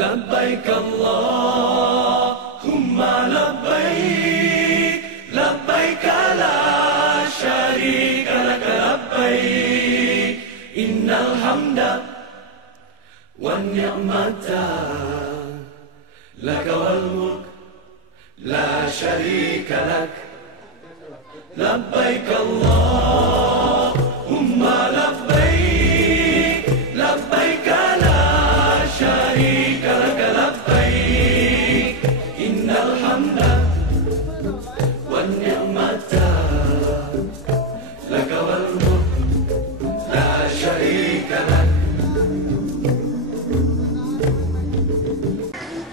لبيك اللهم لبيك لبيك لا شريك لك لبيك إن الحمد والنعمة لك والملك لا شريك لك لبيك اللهم لبيك لبيك لا شريك لك لبيك إن الحمد والنعمة لك والملك لا شريك لك।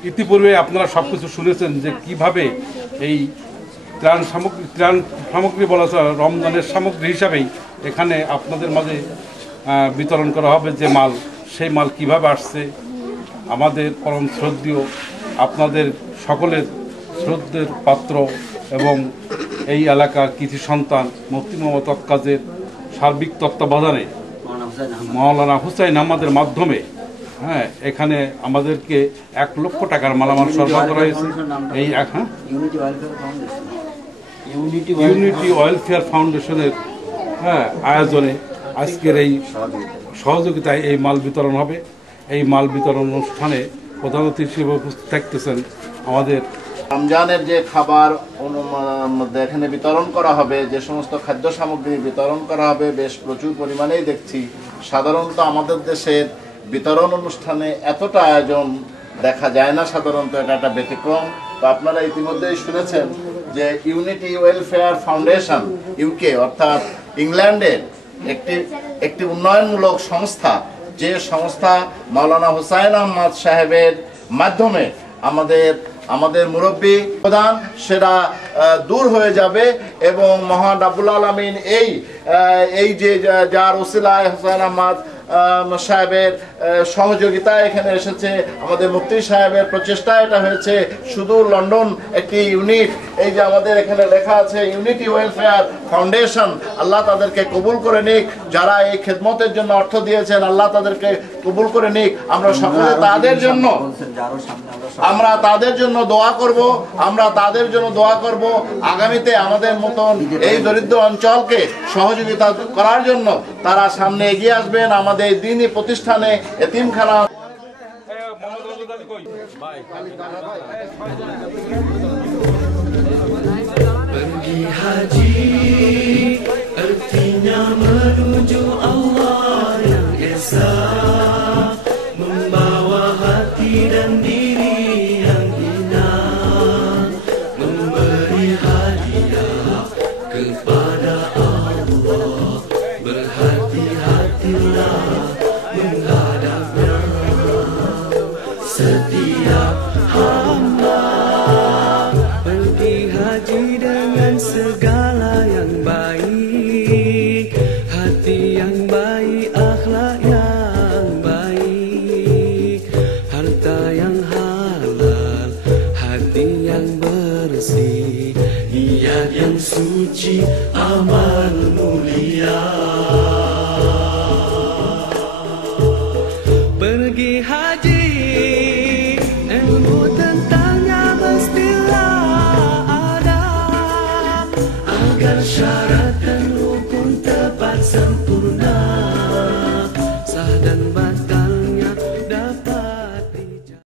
ইতিপূর্বে আপনারা সবকিছু শুনেছেন যে কিভাবে এই ত্রাণ সামগ্রী বলা চলে রমজানের সামগ্রী হিসাবেই এখানে আপনাদের মাঝে বিতরণ করা হবে যে মাল, সেই মাল কিভাবে আসছে। আমাদের পরম শ্রদ্ধেয় আপনাদের সকলের শ্রদ্ধের পাত্র এবং এই এলাকার কৃতি সন্তান মুফতি মোহাম্মদ ওয়াক্কাজের সার্বিক তত্ত্বাবধানে মাওলানা হুসাইন আহমদের মাধ্যমে এখানে আমাদেরকে 1 লক্ষ টাকার মালামাল সরবরাহ করা হয়েছে। এই ইউনিটি ওয়েলফেয়ার ফাউন্ডেশনের আয়োজনে আজকের এই সহযোগিতায় এই মাল বিতরণ হবে। এই মাল বিতরণ অনুষ্ঠানে প্রধান অতিথি হিসেবে উপস্থিত থাকতেছেন আমাদের রমজানের যে খাবার এখানে বিতরণ করা হবে, যে সমস্ত খাদ্য সামগ্রী বিতরণ করা হবে বেশ প্রচুর পরিমাণেই দেখছি। সাধারণত আমাদের দেশের বিতরণ অনুষ্ঠানে এতটা আয়োজন দেখা যায় না, সাধারণত এটা একটা ব্যতিক্রম। তো আপনারা ইতিমধ্যেই শুনেছেন যে ইউনিটি ওয়েলফেয়ার ফাউন্ডেশন ইউকে অর্থাৎ ইংল্যান্ডের একটি উন্নয়নমূলক সংস্থা, যে সংস্থা মাওলানা হুসাইন আহমদ সাহেবের মাধ্যমে আমাদের মুরব্বী প্রধান সেটা দূর হয়ে যাবে এবং মহান রাব্বুল আলামিন এই যে যার ওসিলায় হুসাইন আহমদ সাহেবের সহযোগিতা এখানে এসেছে, আমাদের মুফতি সাহেবের প্রচেষ্টা এটা হয়েছে। শুধু লন্ডন একটি ইউনিট, এই যে আমাদের এখানে লেখা আছে ইউনিটি ওয়েলফেয়ার ফাউন্ডেশন, আল্লাহ তাদেরকে কবুল করে নিক। যারা এই খেদমতের জন্য অর্থ দিয়েছেন আল্লাহ তাদেরকে কবুল করে নিক। আমরা সকলে তাদের জন্য দোয়া করব আগামীতে আমাদের মতন এই দরিদ্র অঞ্চলকে সহযোগিতা করার জন্য তারা সামনে এগিয়ে আসবেন। আমাদের দ্বীনি প্রতিষ্ঠানে এতিমখানা pergi haji artinya menuju Allah yang esa, membawa hati dan diri yang hina, memberi hadiah kepada Allah. Berhati-hatilah menghadapnya. Setiap hamba pergi haji dengan segala yang baik, hati yang baik, akhlak yang baik, harta yang halal, hati yang bersih, niat yang suci, amal